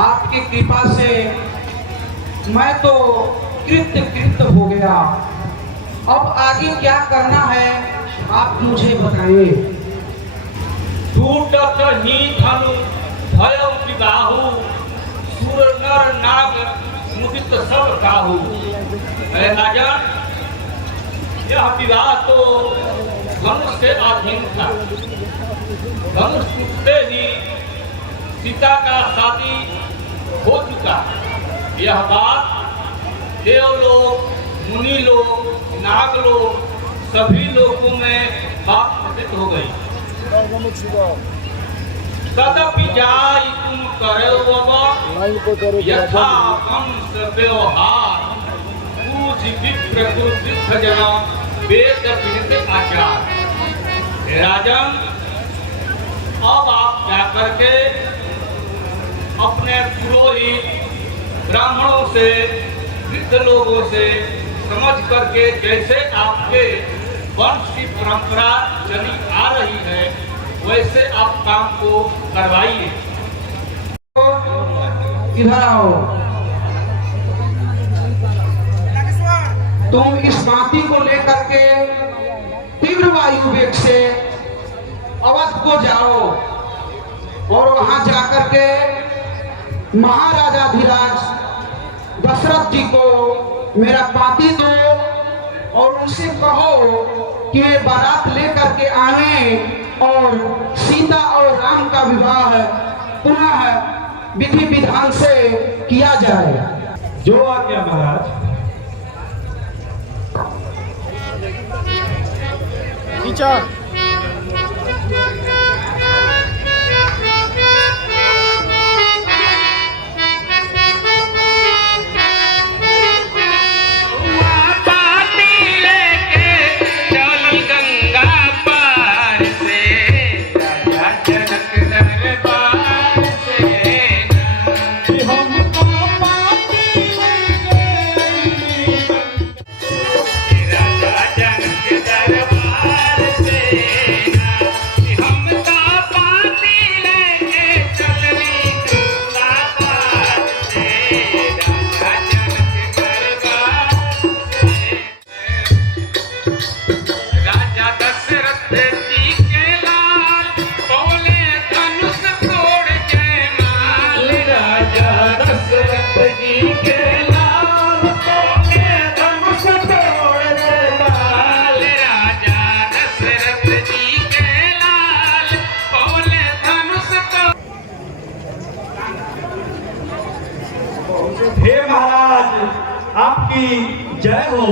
आपकी कृपा से मैं तो कृत हो गया। अब आगे क्या करना है आप मुझे बताइए। टूटत ही धनु भयउ विबाहु, सुर नर नाग मुदित सब काहू। राजन, यह विवाह तो धनुष से अधीन था। धनुष टूटते ही सीता का शादी हो चुका। यह बात देवलोक, मुनि लोग, नाग लोग सभी लोगों में बात प्रसिद्ध हो गई। तदपि जाय तुम करो यथा वंश व्यवहार, पूज विप्र कुरुवृद्ध जना वेद विहित आचार। राजन, अब आप जाकर के अपने पुरोहित ब्राह्मणों से, वृद्ध लोगों से समझ करके जैसे आपके वंश की परंपरा चली आ रही है वैसे आप काम को करवाइए। इधर आओ। तुम इस बाती को लेकर के तीव्र वायु वेग से अवध को जाओ और वहां जाकर के महाराजाधिराज दशरथ जी को मेरा पाती दो और उनसे कहो कि वे बारात लेकर के आए और सीता और राम का विवाह पुनः विधि विधान से किया जाए। जो आज्ञा महाराज। हे महाराज, आपकी जय हो।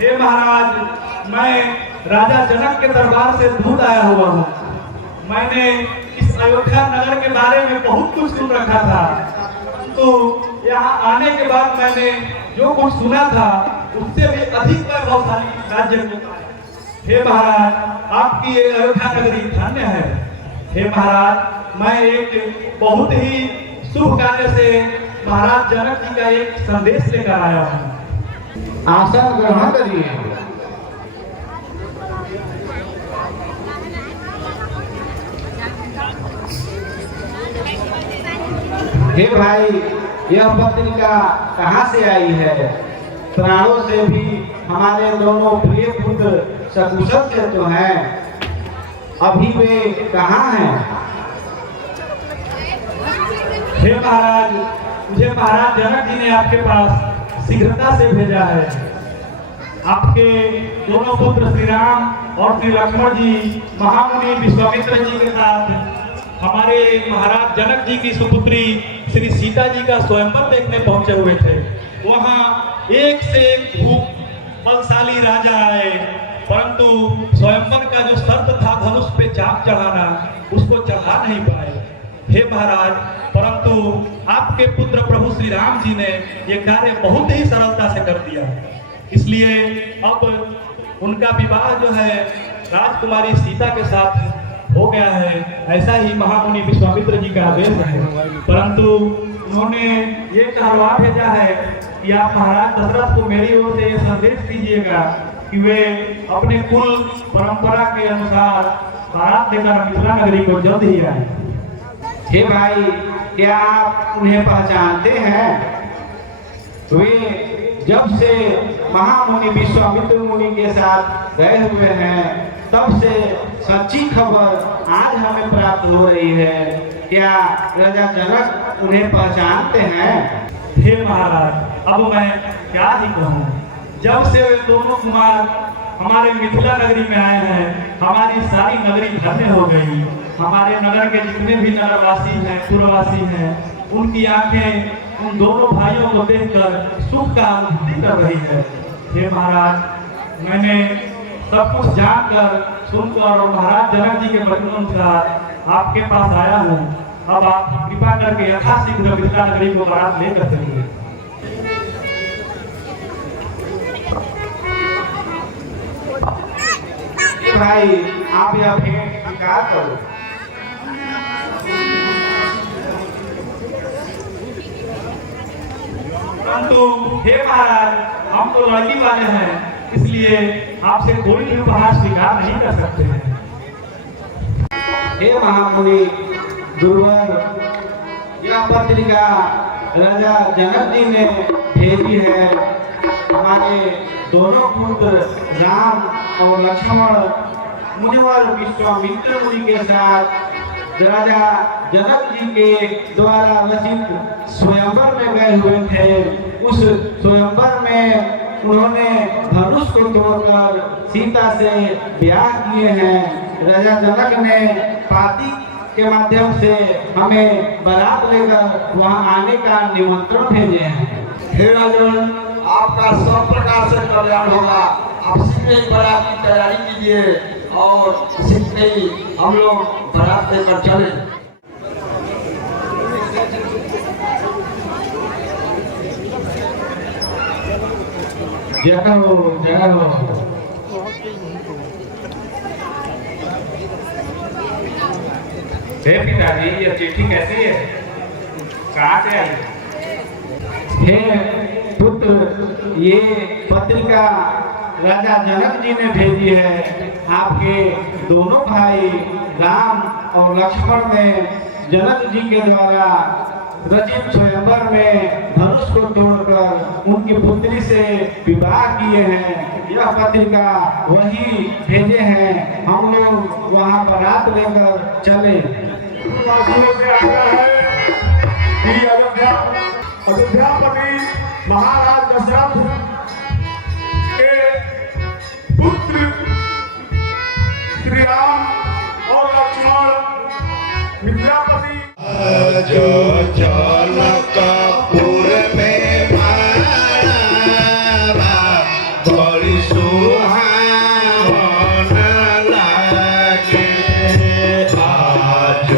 हे महाराज, मैं राजा जनक के दरबार से दूध आया हुआ हूँ। मैंने इस अयोध्या नगर के बारे में बहुत कुछ सुन रखा था, तो यहाँ आने के बाद मैंने जो कुछ सुना था उससे भी अधिक वैभवशाली राज्य को पाया। हे महाराज, आपकी ये अयोध्या नगरी धन्य है। हे महाराज, मैं एक बहुत ही शुभ कार्य से महाराज जनक जी का एक संदेश लेकर आया हूँ। आसन ग्रहण करिए। हे भाई, यह पत्रिका कहाँ से आई है? प्राणों से भी हमारे दोनों प्रिय पुत्र सकुशल से तो हैं, अभी वे कहाँ हैं? हे महाराज, मुझे महाराज जनक जी ने आपके पास शीघ्रता से भेजा है। आपके दोनों पुत्र श्री राम और श्री लक्ष्मण जी महामुनि विश्वामित्र जी के साथ हमारे महाराज जनक जी की सुपुत्री श्री सीता जी का स्वयंवर देखने पहुंचे हुए थे। वहां एक से एक बलशाली राजा आए, परंतु स्वयंवर का जो शर्त था धनुष पे चाप चढ़ाना, उसको चढ़ा नहीं पाए। हे महाराज, परंतु आपके पुत्र प्रभु श्री राम जी ने ये कार्य बहुत ही सरलता से कर दिया। इसलिए अब उनका विवाह जो है राजकुमारी सीता के साथ हो गया है, ऐसा ही महामुनि विश्वामित्र जी का आदेश है। परंतु उन्होंने ये कहवा भेजा है कि आप महाराज दशरथ को मेरी ओर से संदेश दीजिएगा कि वे अपने कुल परंपरा के अनुसार बारात लेकर मिथिला नगरी को जल्द ही आए। हे भाई, क्या आप उन्हें पहचानते हैं? वे जब से महामुनि विश्वामित्र मुनि के साथ गए हुए हैं, तब से सच्ची खबर आज हमें प्राप्त हो रही है। क्या राजा जनक उन्हें पहचानते हैं? हे महाराज, अब मैं क्या ही कहूँ। जब से वे दोनों कुमार हमारे मिथिला नगरी में आए हैं, हमारी सारी नगरी धन्य हो गई। हमारे नगर के जितने भी नगरवासी हैं, पुरवासी हैं, उनकी आंखें उन दोनों भाइयों को देखकर सुख का अनुभूति कर रही है। हे महाराज, मैंने सब कुछ जानकर, सुनकर और महाराज जनक जी के वचन अनुसार आपके पास आया हूँ। अब आप कृपा करके यथाशीघ्र मिथिला नगरी को बारात लेकर चलिए। भाई, आप यह भेंट स्वीकार करो। परंतु हे महाराज, हम तो लड़की वाले हैं, इसलिए आपसे कोई भी उपहार स्वीकार नहीं कर सकते हैं। हे महामुनि दुर्वर, यह पत्रिका राजा जनक जी ने भेजी है। हमारे दोनों पुत्र राम और लक्ष्मण मुनिवर विश्वामित्र मुनि के साथ राजा जनक जी के द्वारा रचित स्वयंवर में गए हुए थे। उस स्वयंवर में उन्होंने धनुष को तोड़कर सीता से ब्याह किए हैं। राजा जनक ने पाती के माध्यम से हमें बारात लेकर वहां आने का निमंत्रण भेजे हैं। हे राजन, आपका सब प्रकार से कल्याण होगा। आप शीघ्र ही बारात की तैयारी कीजिए और शीघ्र ही हम लोग बारात लेकर चले। जय हो, जय हो। हे पिताजी, ये चिट्ठी कैसी है? कहाँ से आई? हे पुत्र, ये पत्रिका राजा जनक जी ने भेजी है। आपके दोनों भाई राम और लक्ष्मण ने जनक जी के द्वारा रचित स्वयंवर में धनुष को तोड़कर उनकी पुत्री से विवाह किए हैं। यह पत्रिका वही भेजे हैं। हम लोग वहाँ बारात लेकर चले। अयोध्यापति महाराज दशरथ के पुत्र श्री राम और लक्ष्मण विद्यापति जो जनकपुर में मारा बड़ी सुहावन लागे। आज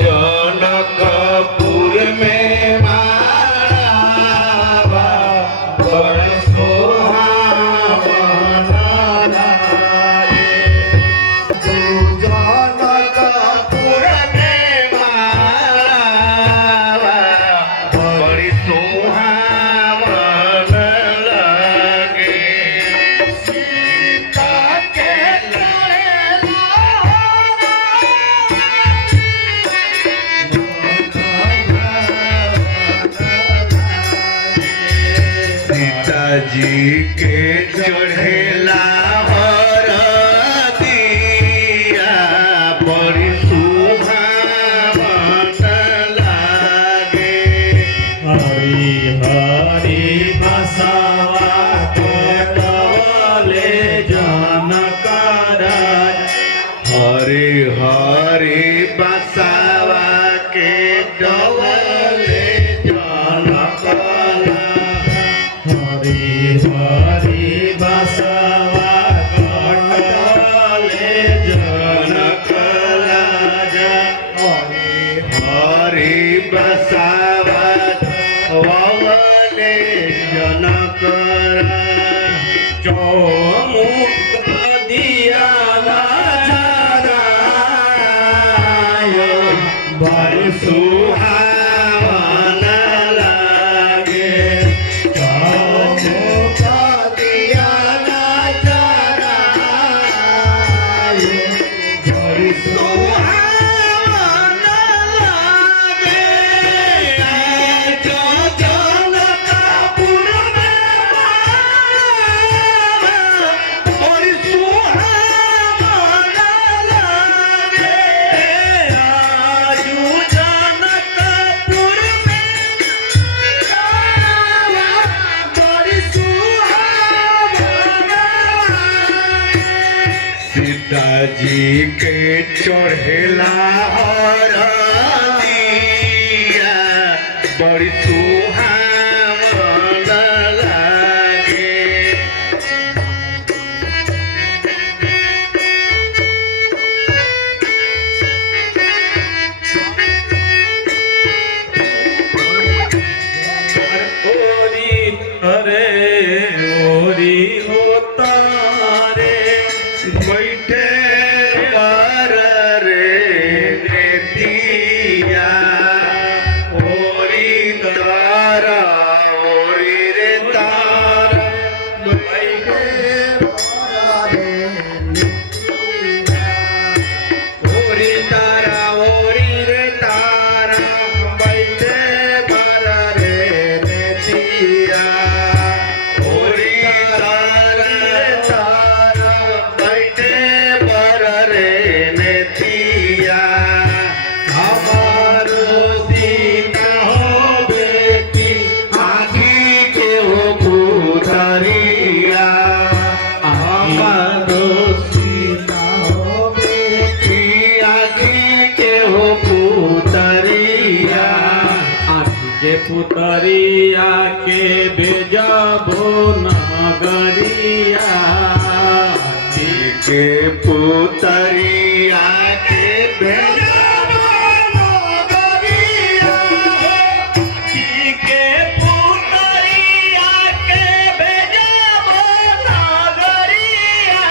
जनकपुर में मारा बड़ी सुहावन लागे। जनकपुर में बड़ी सुहावन लागे। सीता के सीता जी के चढ़ेला हरदिया बड़ी सुहावन लागे। हरि हरि बसवा के कवले जनक राज। हरि हरि बसवा के कवले जनक राज। हरि हरि बसवा कटले जनक राजा। हरि हरि बसवा वले जनक राजा। चौमुख दिया राजा बड़ सुहावन लागे। चौमुख दिया राजा बड़ सुहावन लागे। के चढ़ेला हरदिया बड़ी सुहावन लागे। अरे ओरी होता रे बैठे पर रे नेतिया ओरी तारा ओरी रे तारा बैठे पर रे ओरी तारा ओरी रे तारा बैठे पर रे नेतिया ओरी तारा तारा बैठे पर रे नेतिया हमारो सीता हो बेटी आँखी के हो पुतरिया हमारो सीता हो बेटी आँखी के हो पुतरिया आँखी के पुतरिया के भेजबो नगरिया आँखी के पुतरिया के भेजबो नगरिया आँखी के पुतरिया के भेजबो नगरिया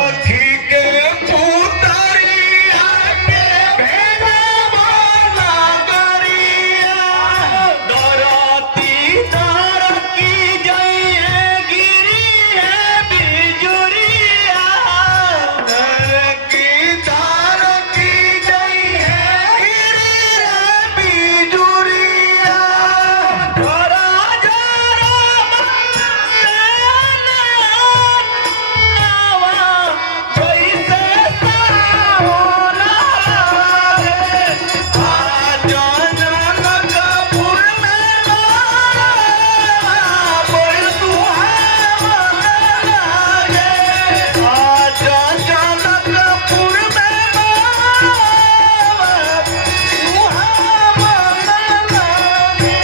आँखी के पुतरिया के भेजबो नगरिया दरती दरकी जइए गिरी है बिजुरिया दरकी दरकी जइए गिरी है बिजुरिया झरा झरा मनवा कैसे सावन लागे आज जनकपुर में बड़ी सुहावन लागे आज जनकपुर में सुहावन लागे।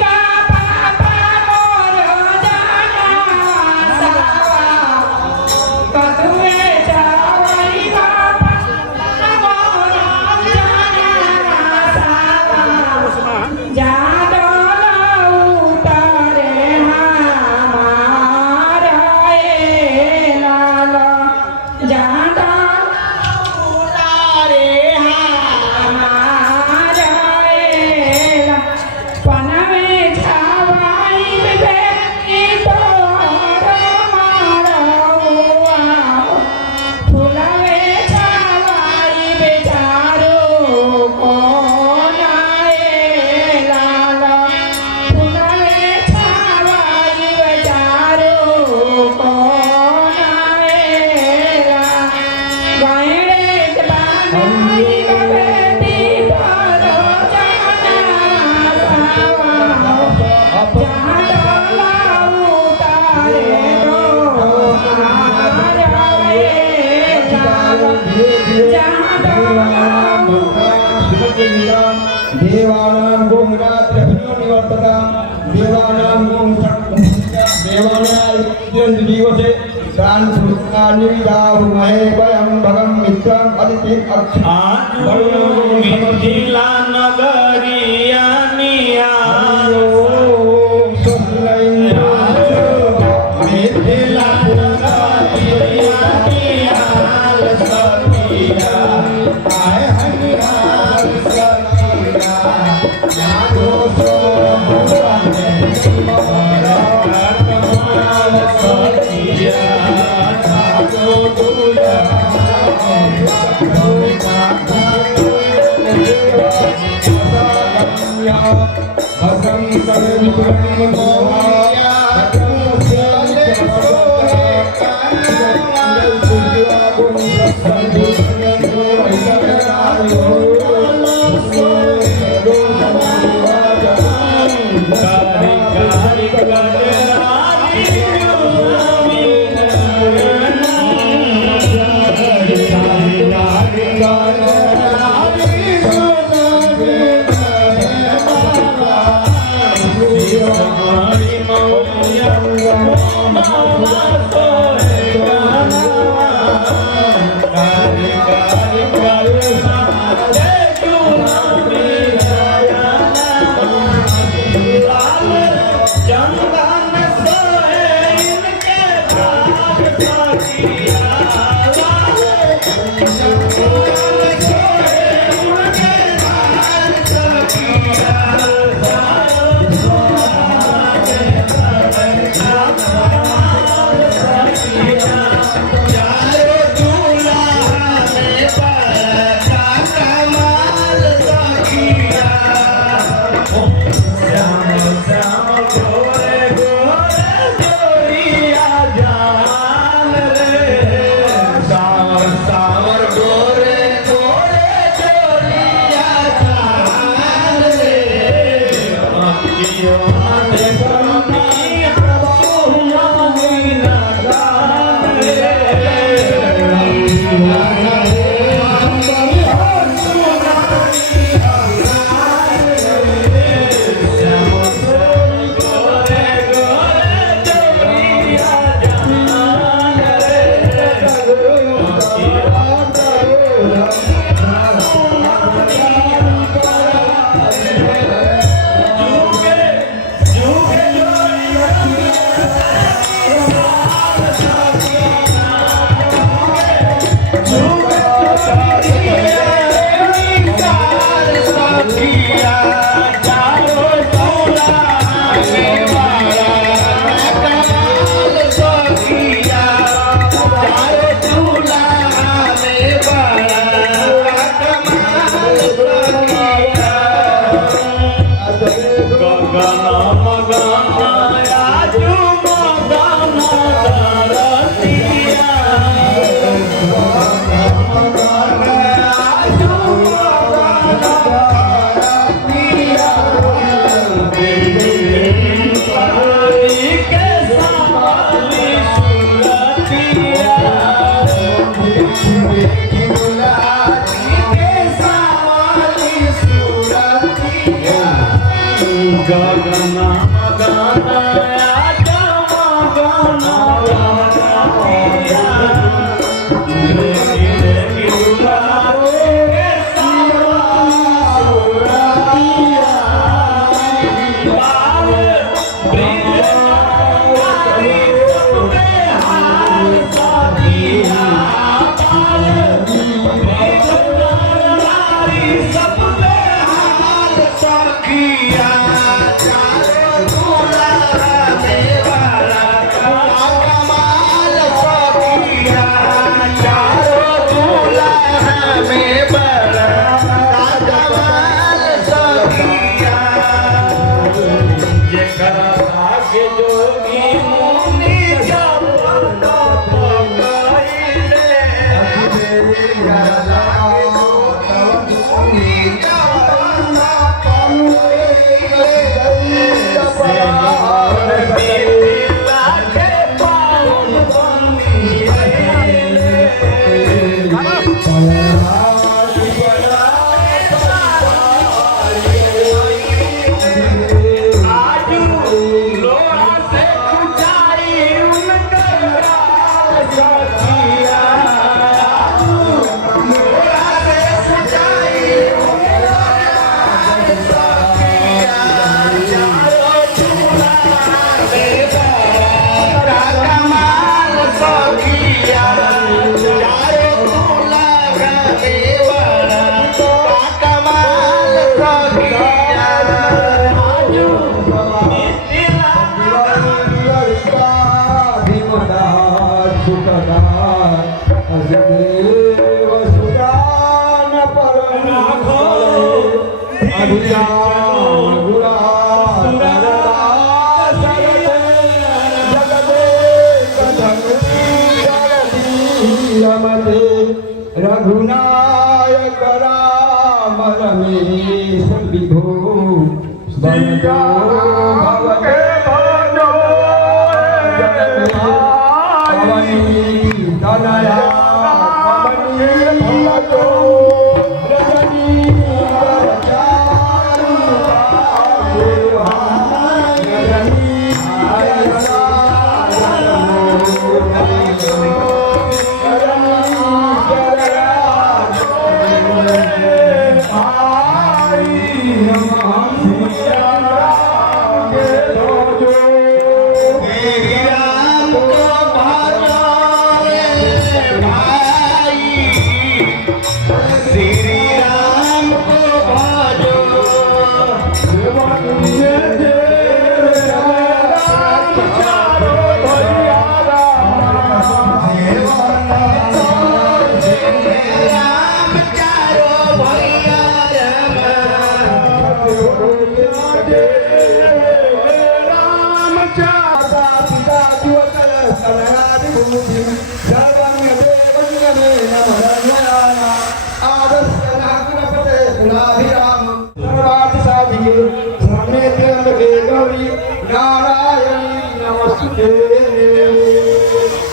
Bapak परिवर्तता देवानां दिवसे दान निविदाहुमहे वयं भगं मित्रं अदितिं मिथिला नगरिया निया मिथिला नगरिया निहाल सखिया आय हनिहाल सखिया जानो सो भगवाने कमाल सखिया जानो दुला सखिया चारो दूल्हा रघुनायक राम रमेश विभो सिया राम के भजो पवनी तनया पवनी भजो रजनी चारु रजनी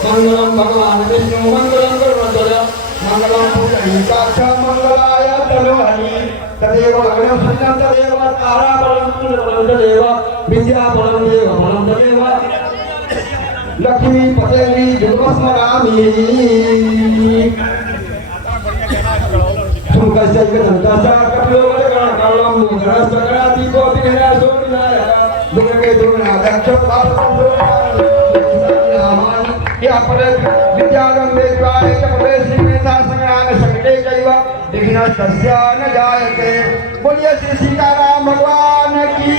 मंगलम भगवान विष्णु मंगलम गरुड़ध्वज मंगलम पुंडरीकाक्ष मंगलाय तनोहरि तदेव अग्निं सन्नं तदेव ताराबलं कुलबलं तदेव विद्याबलं देवबलं तदेव लक्ष्मी पतेवी जुगस्मरामि सुखस्य गणतस्य कपिलोगणकर्णं मुद्रस्तकराति कोटिघ्ना सोनिनाय दुर्गे दुर्गना दक्ष या पर विद्यारंभे द्वारे च प्रवेशि मेधा संग्राम संकटे चैव विघ्नस्तस्य न जायते। बोलिए श्री सीताराम भगवान की